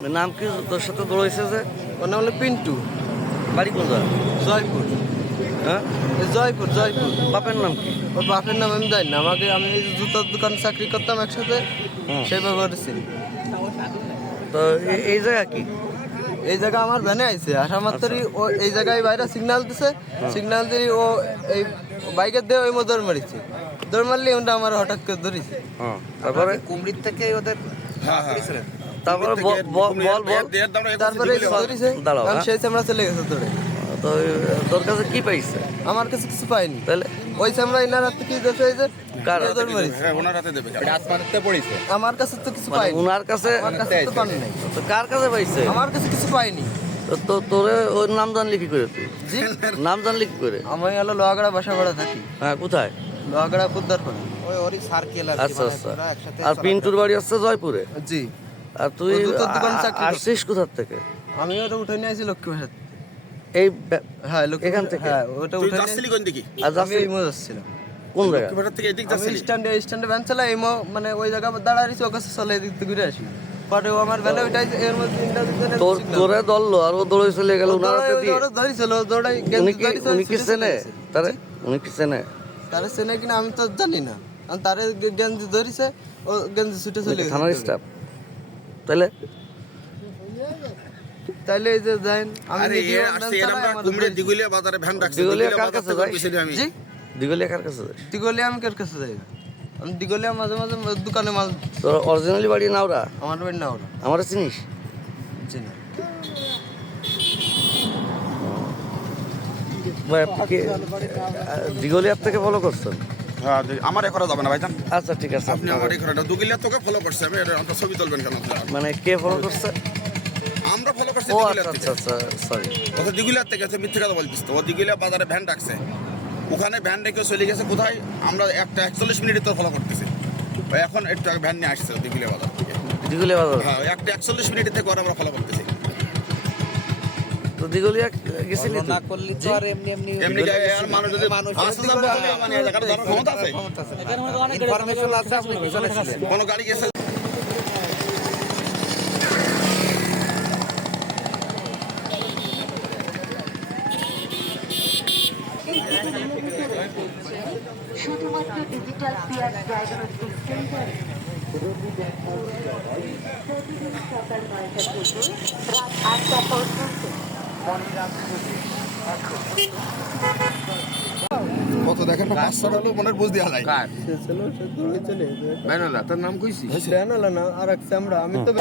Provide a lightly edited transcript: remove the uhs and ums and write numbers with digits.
নাম কি তোর সাথে দৌড়াইছে যে? ওর নাম হলো পিন্টু। বাড়ি কোন জায়গা? জয়পুর। হ্যাঁ, জয়পুর জয়পুর। বাপের নাম কি? ওর বাপের নাম আমি জানি না। আমি এই যে জুতার দোকান চাকরি করতাম একসাথে, হুম। সেইভাবে করেছি। তো এই জায়গা কি? এই জায়গা আমার ভ্যানে আইছে আসা মাত্রই ও এই জায়গায় বাইরে সিগন্যাল দিছে। সিগন্যাল দিয়ে ও এই বাইকের দিয়ে ওই দৌড় মারিছে। দৌড় মারলে ওটা আমার হঠাৎ করে ধরেছে। হ্যাঁ, তারপরে কুমড়ির থেকে ওদের তারপরে বল বল বল। তারপরে ধরেছে, দাঁড়াও, কারণ হ্যাঁ। সেই আমরা চলে গেছে দৌড়ে। তো তোর কাছে কি পাইছে? আমার কাছে কিছু পাইনি। তাহলে ওই আমরা ইনার হাতে কি দেখে এই যে কার এ দৌড় মারিছে। আমার কাছে তো কিছু মানে পাইনি। উনার কাছে? আমার কাছে তো পানি নাই। তো কার কাছে পাইছে? আমার কাছে কিছু পাইনি। তো তোরে ওর নাম জানলি কি করে তুই? জি, নাম জানলি কি করে? আমি হলো লোহাগড়া বাসা ভাড়া থাকি। হ্যাঁ, কোথায়? লোহাগড়া পুদ্দারপুর। ওই ওরই সার্কেল আর আচ্ছা আচ্ছা। আর পিন্টুর বাড়ি হচ্ছে জয়পুরে। জি, আর তুই ও জুতোর দোকানে চাকরি করতো। আসছিস কোথার থেকে? আমি ওটা উঠে নিয়ে আসি লক্ষ্মী ভাষা। এই হ্যাঁ, এখান থেকে? হ্যাঁ, ওটা তুই উঠে নিয়ে যাচ্ছিলি কোন দিকে? আর আমি যাচ্ছিস এই মজা ছিলাম। কোন জায়গা? লক্ষ্মীবাজার থেকে এদিক আমি যাচ্ছিলি? স্ট্যান্ডে ভ্যান চালাই মানে ওই জায়গা দাঁড়াইছি, ওর কাছে চলে এদিক থেকে ঘুরে আসি। পরে ও আমার ভ্যানে ওইটাই এর মধ্যে তোরে দললো আর ও দৌড়ে চলে গেল উনার হাতে দিয়ে। ধরেছিল দৌড়াই উনি কি চেনে? তারে উনি কি চেনে? তারে চেনে কিনা আমি তো জানি না। আমি তারে গেঞ্জি ধরিছে, ও গেঞ্জি ছুটে চলে গেছে। থানার স্টাফ? তাহলে তাইলে এই যে যাইন আমি আরে ভিডিও এ আসছে, এর আমরা কুমড়ে দিগুলিয়া বাজারে ভ্যান রাখছি। দিগলিয়া কার বাজার কাছে থেকে যাই? বলছিলি আমি। জি, দিগলিয়া কার কাছে যাস? দিগলিয়া আমি কার কাছে যাই না। আমি দিগলিয়া মাঝে মাঝে দোকানে মাল। তোর অরিজিনালি বাড়ি নাওরা? আমার বাড়ি না ওরা আমার চিনিস? চিনি। দিগলিয়ার থেকে ফলো করছেন? হ্যাঁ, আমার এ করা যাবে না ভাইজান। আচ্ছা ঠিক আছে। আপনি আমার এই করাটা দুগিলিয়া তোকে ফলো করছে। আমি এটা একটা ছবি তুলবেন কেন আপনারা? মানে কে ফলো করছে? আমরা ফলো করছি ও দিগুলিয়া আচ্ছা থেকে। আচ্ছা আচ্ছা, সরি। ওকে দিগুলিয়া থেকে আছে, মিথ্যে কথা বলছিস তো। ও দিগুলিয়া বাজারে ভ্যান রাখছে, ওখানে ভ্যান রেখে চলে গেছে কোথায়? আমরা একটা 41 মিনিটে তোর ফলো করতেছি। ও এখন একটু আগে ভ্যান নিয়ে আসছে দিগুলিয়া বাজার থেকে। দিগলিয়া বাজার? হ্যাঁ, একটা 41 মিনিটের থেকে ওরা আমরা ফলো করতেছি। তো দিগলিয়া গেছিলি তুই? না করলে তো আর এমনি এমনি আর মানুষ যদি আসতে যাবে তাহলে মানে এই জায়গাটা যাওয়ার ক্ষমতা আছে? ইনফরমেশন আছে, আপনি পিছনে ছিলেন। কোনো গাড়ি গেছে? শুধুমাত্র ডিজিটাল পিয়ার ডায়াগনস্টিক সেন্টার প্রতিদিন সকাল 9টা থেকে রাত 8টা পর্যন্ত। কত দেখেন না, 500 হলো মনের বুঝ দেওয়া যায়। সে ছিল, সে দৌড়ে চলে গেছে। তার নাম কইছি? না, আর এক চামড়া আমি তো